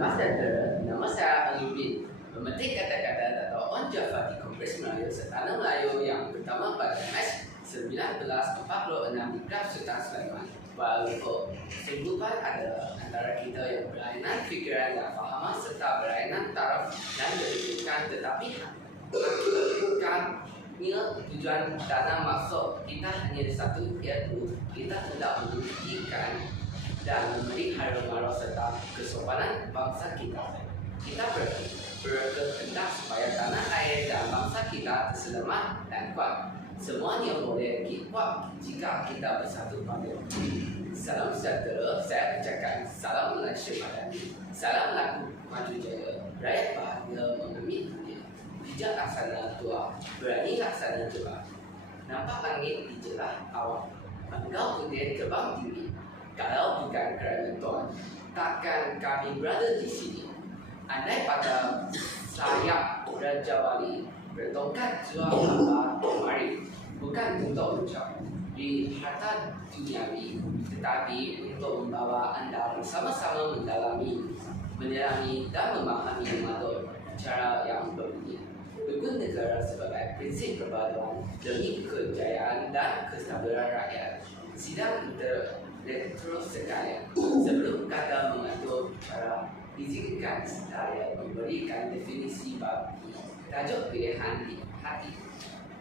Selamat datang, nama saya Alubin. Memetik kata-kata atau on Java di Kongres Melayu Sertana Melayu yang pertama pada Mac 1946 di Graf Sultan Sulaiman, Kuala Lumpur. Sungguhan adalah antara kita yang berlainan fikiran dan fahaman serta berlainan taraf dan berfikiran, tetapi hakikatnya tujuan dana maksud kita hanya satu, iaitu kita hendak mendudukikan dan memelihara marah serta kesopanan bangsa kita. Kita berkehendak supaya tanah air dan bangsa kita selamat dan kuat. Semuanya boleh kuat jika kita bersatu padu. Salam sejahtera, saya ucapkan salam Malaysia Madani. Salam laku maju jaya, rakyat bahagia mengambil dunia. Bijak laksana tua, berani laksana jebak. Nampak langit dijelah awal, engkau putih terbang tinggi. Kalau bukan kerana Tuhan, takkan kami berada di sini. Andai pada sayap Raja Wali bertongkat jual harta kemari, bukan untuk mencari di harta duniawi, tetapi untuk membawa anda bersama-sama menyelami dan memahami matlamat cara yang berbunyi. Rukun negara sebagai prinsip perpaduan demi kejayaan dan kestabilan rakyat. Sidang terus sekalian, sebelum kata mengatur cara izinkan saya memberikan definisi bagi tajuk pilihan di hati.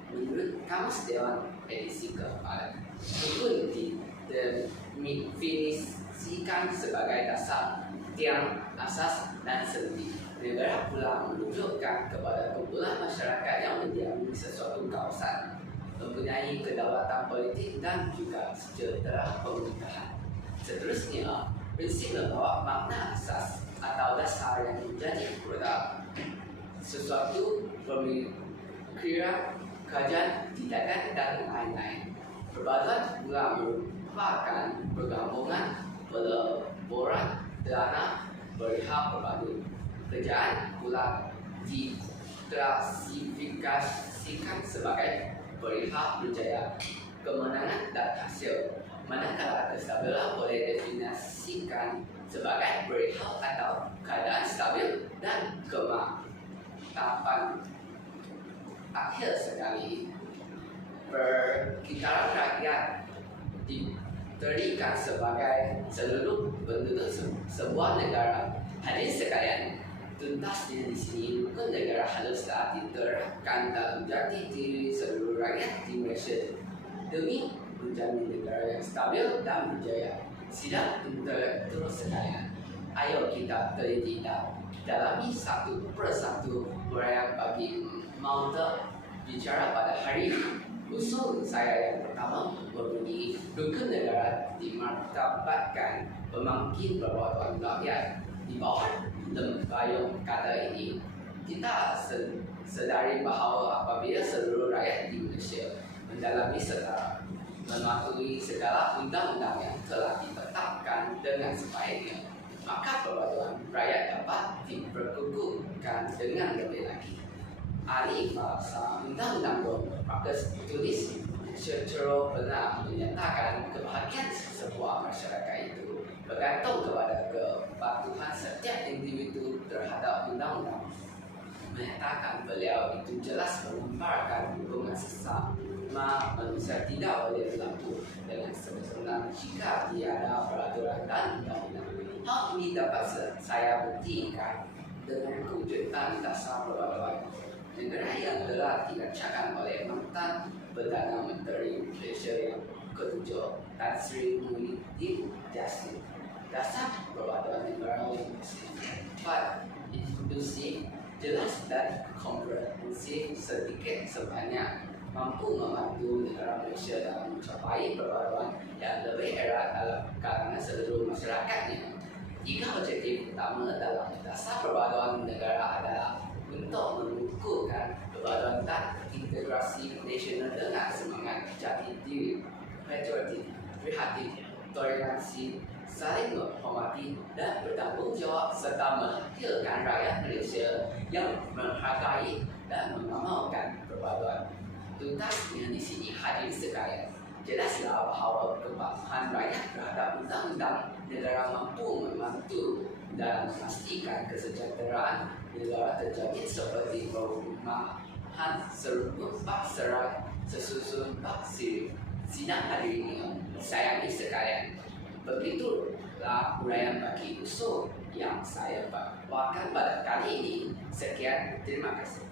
Menurut Kamus Dewan edisi keempat, rukun didefinisikan sebagai dasar, tiang, asas dan sendi. Negara pula menunjukkan kepada kumpulan masyarakat yang mendiami sesuatu kawasan, mempunyai kedaulatan politik dan juga sejahtera pemerintahan. Seterusnya, prinsip membawa makna asas atau dasar yang menjadi produk sesuatu pemikiran, kajian, tindakan dan lain-lain. Perpaduan pula merupakan pergabungan pelaburan dana berhak berpadu. Kerjaan pula diklasifikasikan sebagai berhak berjaya, kemenangan dan hasil. Manakala kestabilan boleh definisikan sebagai berhak atau keadaan stabil dan kemantapan. Akhir sekali, perkitaran rakyat diberikan sebagai seluruh penduduk sebuah negara. Hadirin sekalian, tuntasnya di sini rukun negara haruslah diterapkan dalam jati diri seluruh rakyat di Malaysia demi menjadi negara yang stabil dan berjaya. Sidang terus sekalian, ayo kita teliti dan dalami satu persatu uraian bagi mau bicara pada hari ini. Usul saya yang pertama berbunyi, rukun negara dimartabatkan pemangkin perbuatan rakyat. Di bawah lembayung kata ini, kita sedari bahawa apabila seluruh rakyat di Malaysia mendalami serta mematuhi segala undang-undang yang telah ditetapkan dengan sebaiknya, maka perpaduan rakyat dapat diperkukuhkan dengan lebih lagi. Ahli bahasa undang-undang berbagai tulis secara benar menyatakan kebahagiaan sebuah masyarakat itu bergantung kepada kepatuhan setiap individu terhadap undang-undang. Menyatakan beliau itu jelas menggambarkan hubungan sesama manusia tidak boleh berlaku dengan sebenar jika tiada peraturan dan undang-undang. Hal ini dapat saya buktikan dengan kewujudan dasar perpaduan. Negara yang telah dirancangkan oleh mantan Perdana Menteri Malaysia yang ketujuh, Tan Sri Muhyiddin Yassin. Dasar perpaduan negara yang bersifat inklusif, jelas dan komprehensif sedikit sebanyak mampu membantu negara Malaysia dalam mencapai perpaduan yang lebih erat dalam kalangan seluruh masyarakatnya. Tiga objektif utama dalam dasar perpaduan negara adalah untuk mengukuhkan perpaduan dan integrasi nasional dengan semangat jati diri, patriotik, prihatin, toleransi, saling menghormati dan bertanggungjawab serta menghasilkan rakyat Malaysia yang menghargai dan mengamalkan perpaduan. Tuntasnya di sini hadirin sekalian, jelaslah bahawa kepatuhan rakyat terhadap undang-undang negara mampu membantu dan memastikan kesejahteraan negara terjamin seperti perumahan serba serat sesusun sidang hari ini. Sayangi sekalian, begitulah uraian bagi usul yang saya bawakan pada kali ini. Sekian, terima kasih.